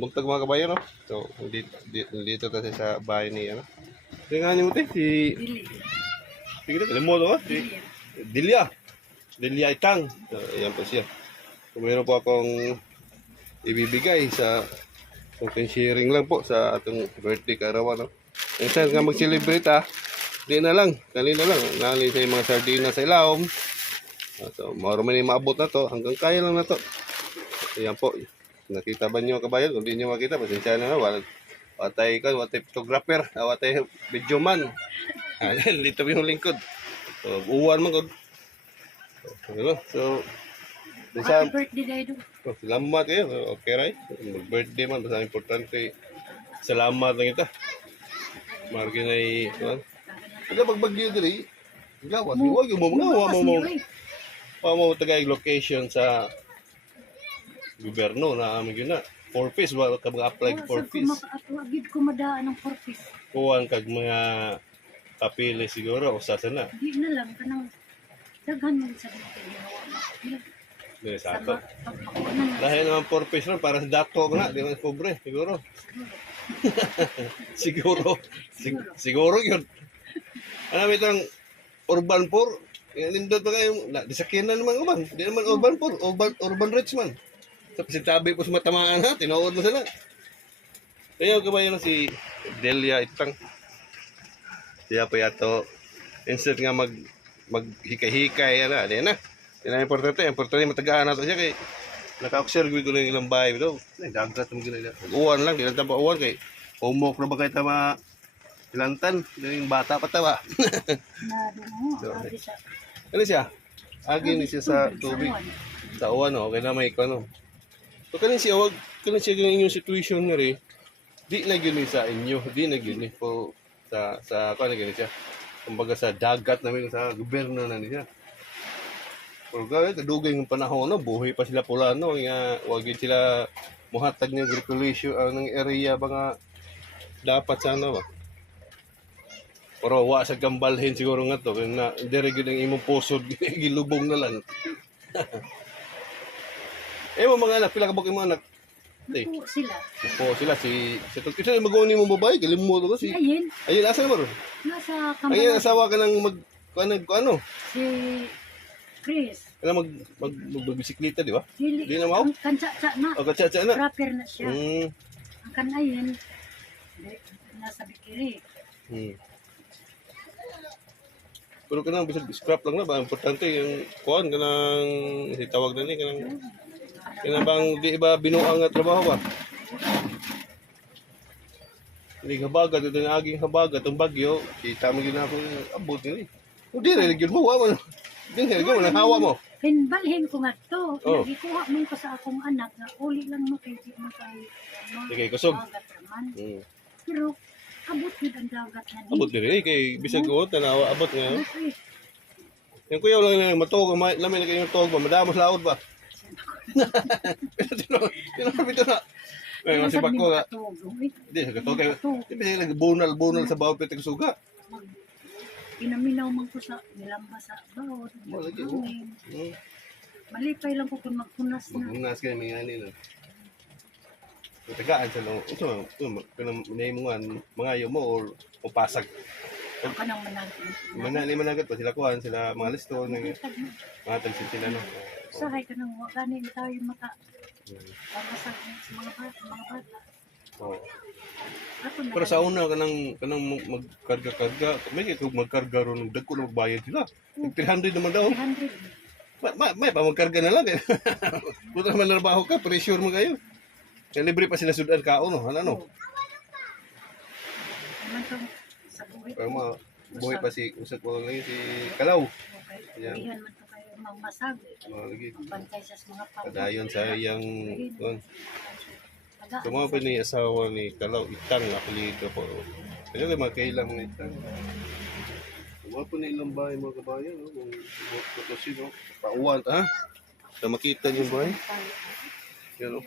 buntag mga kabayo, no? So, dito kasi sa bahay ni, ano? Tingnan niyo mo, si... Dili. Sige na, mo, no? Si Delia. Delia Itang. So, ayan po siya. So, meron po akong ibibigay sa konting sharing lang po sa atong birthday karawan, no? Yung saan ka mag-celebrate, ha? Di na lang, kanina lang. Nali sa mga sardinas sa ilawom. So, maro man yung maabot na to. Hanggang kaya lang na to. Ayan po. Nakita ba nyo kabayan? Kung di nyo makita, pasensya na. Watay ka, watay photographer, watay video man. Dito yung lingkod. So, uwan man ko. So, Happy birthday, Daido. salamat kayo. Okay, right? Birthday man, basta importante. Salamat lang kita. Margin ay, ano pagbagyo diri? Gawas, huwag yung mo tagay location sa gobyerno na amin yun na. 4 piece, wala ka mag-apply 4 piece. Wagid ko madaan ng 4 piece. Kuhaan kag mga kapili siguro, o sasa na. Di na lang, kanang daghan mo sa dito. Dili sa ato. Dahil naman 4 piece ron, para sa dato na, di man pobre, siguro. Siguro yun. Ano itong urban poor? Nindot pa kayo, disakyan na naman uman. Di naman urban poor, urban rich man. Sa pasintabi po sa matamaan ha, tinood mo sila. Kaya kabayan na si Delia Itang. Siya pa yato, instead nga maghikay-hikay, di na. Yan ang importante matagaan nato siya kay naka-observe ko ng ilang bahay ito. Dagat mo gina. Uwan lang, di lang tamba uwan kay umok na ba kayo tama ilantan, yung bata pa tawa. Ano siya? Agi ni siya sa tubig. Sa uwan, no? Okay na may ikaw, so, kanin siya, yung inyong situation nga rin, di na gini sa inyo, di na gini po sa ano gini siya. Kumbaga sa dagat namin, sa gobyerno na niya. Pero gawin, kadugay yung panahon, no? Buhay pa sila pula, no? Wagin sila muhatag ng regulation, ng area, mga dapat sana ba? Pero wa sa gambalhin siguro nga to, kaya na dire gyud ang imong pusod gilubong na lang. Mga anak, pila ka ba imong anak? Napo sila. Napo sila si Tolkien sa magawin mo babae, galimot ko si. Ayun asa naman? Nasa kamera. Ayun asawa ka nang ano? Si Chris. Kailan magbisikleta, di ba? Di na mao? Kanca-ca na. O kanca-ca na. Rapper na siya. Ang kanayin, nasa bikiri. Pero kanang bisag scrap lang na ba? Importante yung kuan kanang itawag na ni kanang bang di ba binuang nga trabaho ba? Hindi habagat ito na aging habagat ang bagyo, kita mo ginako abot ni. Hindi ra gyud mo wa man. Hindi ra gyud hawa mo. Hinbalhin ko nga to. Nagikuha mo ko sa akong anak na uli lang mo kay di mo kay. Sige, kusog. Pero abot yun ang dagat na abot din kay bisag ko tanawa abot nga. Yung kuya lang matog lamin kay yung tog ba madamos laod ba. Tinapit na. Ay si bako nga. Di sa katog kay bisag bunal sa bawod pete suga. Inaminaw man ko sa nilamba sa bawod. Malipay lang ko kung magpunas na. Magpunas kay may ani no. Tagaan sa lo. Ito mga yo mo or pasag. Kanang managat pa sila kuan sila mga listo mga tagsin sila no. Sahay ka nang ganin tayo mata. Para sa mga bata. Oh. Pero sa una kanang magkarga-karga, may kung magkarga ron dagko na magbayad sila. 300 naman daw. 300. May pa magkarga na lang eh. Buta man trabaho ka, pressure mo kayo. Kaya libre pa sila sudan kao no, ano? Sa buhay. Pero buhay pa si usap ko lang si Kalaw. Yan. Dihan man to kayo mamasag. Bantay sa mga pag. Kadayon sa iyang Tumawa pa ni asawa ni Kalaw, Itang, apelido po. Kaya mga kailang ni Itang. Tumawa pa ni ilang bahay mga kabayan, no? Kung tutusin, no? Pauwan, ha? Na makita niyo bahay. Yan, no?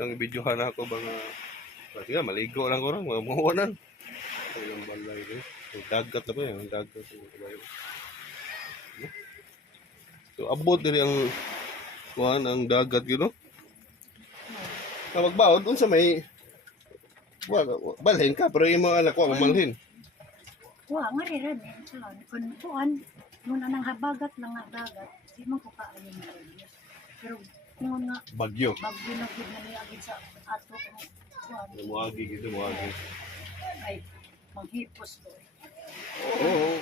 Yung videohan ako mga kasi nga, maligo lang ko rin, mga mawanan. Ang balay ko. Dagat na ba yan? Dagat. So, abot din ang dagat yun, no? na magbaod unsa may balhin ka pero yung mga anak ko mamalhin. Wa nga rin kun kuan muna nang habagat lang nga dagat di man ko kaayo nga rin. Pero kung nga Bagyo. bagyo na gud na niya agad sa ato kuan Muagi gito muagi. ay manghipos ko. Oo.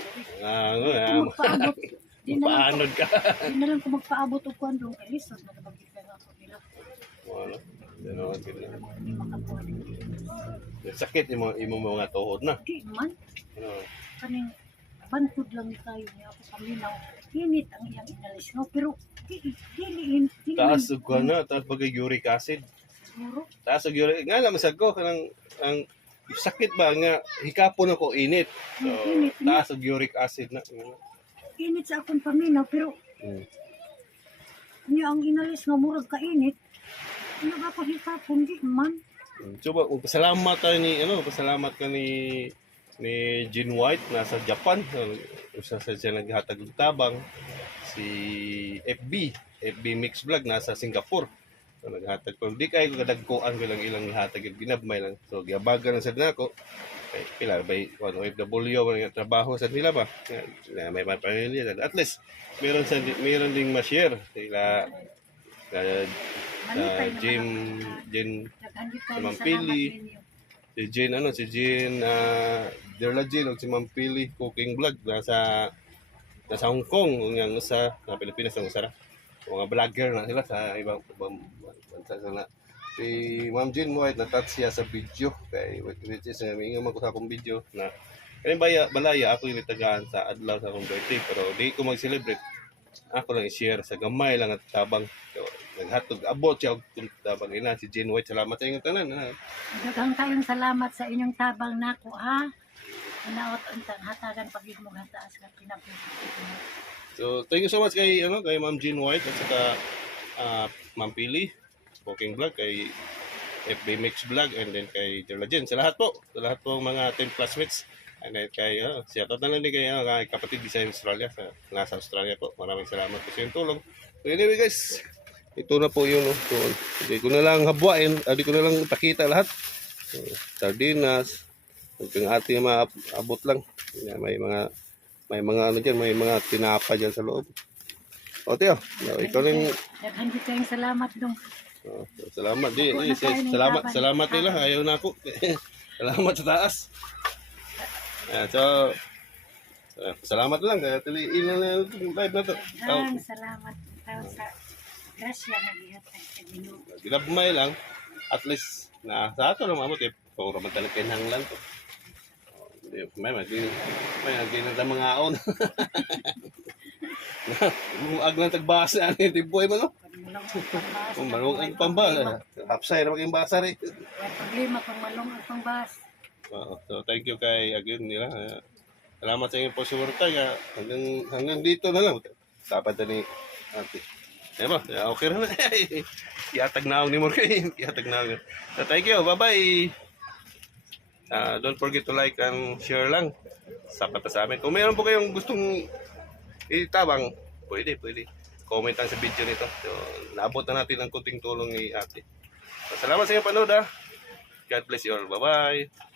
Magpaabot. Di na lang Paanod ka. di na lang ko magpaabot og kuan dong kay lisos nakabagit ka nga ako nila. Wala. Dino gid na. Hindi makakuha. Sakit yung mga tuhod na. Di man Ano? kaning bantod lang tayo niya ako paminaw. Init ang iyang inalis no pero dili Taas ug kuan na, taas bagay uric acid. siguro Taas ug uric, nga lang masag ko kanang ang sakit ba nga hikapon ako init. So, Init, init. taas ug uric acid na. init sa akong paminaw pero Mm. niya ang inalis nga murag kainit. Ano ba ko hikapon di man? So ba, pasalamat tayo ni pasalamat ka ni Jean White nasa Japan. Usa sa siya naghatag og tabang si FB Mix Vlog nasa Singapore. So naghatag ko di kay ko kadagkoan ko lang ilang ihatag og ginabmay lang. So giabagan na sad nako. Kay pila ba OFW man nga trabaho sa nila ba? Na may pamilya at least meron ding ma-share sila Manitay Jim Naghandit tayo Ma'am sa Pili. ninyo. si Jean Derla Jean ug si Ma'am Pili cooking vlog nasa Hong Kong ang usa sa Pilipinas ang usa ra. Mga vlogger na sila sa ibang bansa na. Si Ma'am Jean White na-touch siya sa video kay which is mingon man ko sa akong video na kay balaya ako yung tagaan sa adlaw sa akong birthday pero di ko mag-celebrate. Ako lang i-share sa gamay lang at tabang. So, naghatog abot siya og tabang ina si Jean White. Salamat sa inyong tanan. Ha? Daghang kayong salamat sa inyong tabang nako ha. Naot untang hatagan pagid mo hataas nga pinapili. So, thank you so much kay Ma'am Jean White at saka Ma'am Pili, Cooking Vlog, kay FB Mix Vlog, and then kay Derla Jen. Sa lahat po mga 10 classmates. And then kay, shoutout na lang din kay kapatid sa Australia, nasa Australia po. Maraming salamat po sa inyong tulong. So anyway guys, ito na po yun. So, hindi ko na lang habwain, hindi ko na lang pakita lahat. So, sardinas, yung ating maabot lang. May mga may mga tinapa dyan sa loob. O Teo, ikaw rin. Daghang kayong salamat dong. Salamat din. Salamat nila. Ayaw na ako. Salamat sa taas. So, salamat lang. Kaya tiliin na yung live na to. Daghang salamat tayo sa grasya nga gihatag sa Ginoo. Ginabmay lang. At least, sa ato lang mamot. Kung raman talaga kinahanglan to. May naging mga aon. Ag lang tagbasa ani tiboy mo no. Kung malung ang pambasa, hapsay ra maging basa rin. Wala problema kung malung ang pangbas. So thank you kay again nila. Salamat sa inyong pagsuporta nga hanggang dito na lang. Dapat ni ate. Diba? Okay na. Iatag na ako ni Morgan. Iatag na ako. So thank you. Bye-bye. Don't forget to like and share lang. Sapat na sa amin. Kung mayroon po kayong gustong itabang, pwede. Comment lang sa video nito. So, naabot na natin ang kunting tulong ni ate. So, salamat sa inyong panood ha. God bless you all. Bye-bye.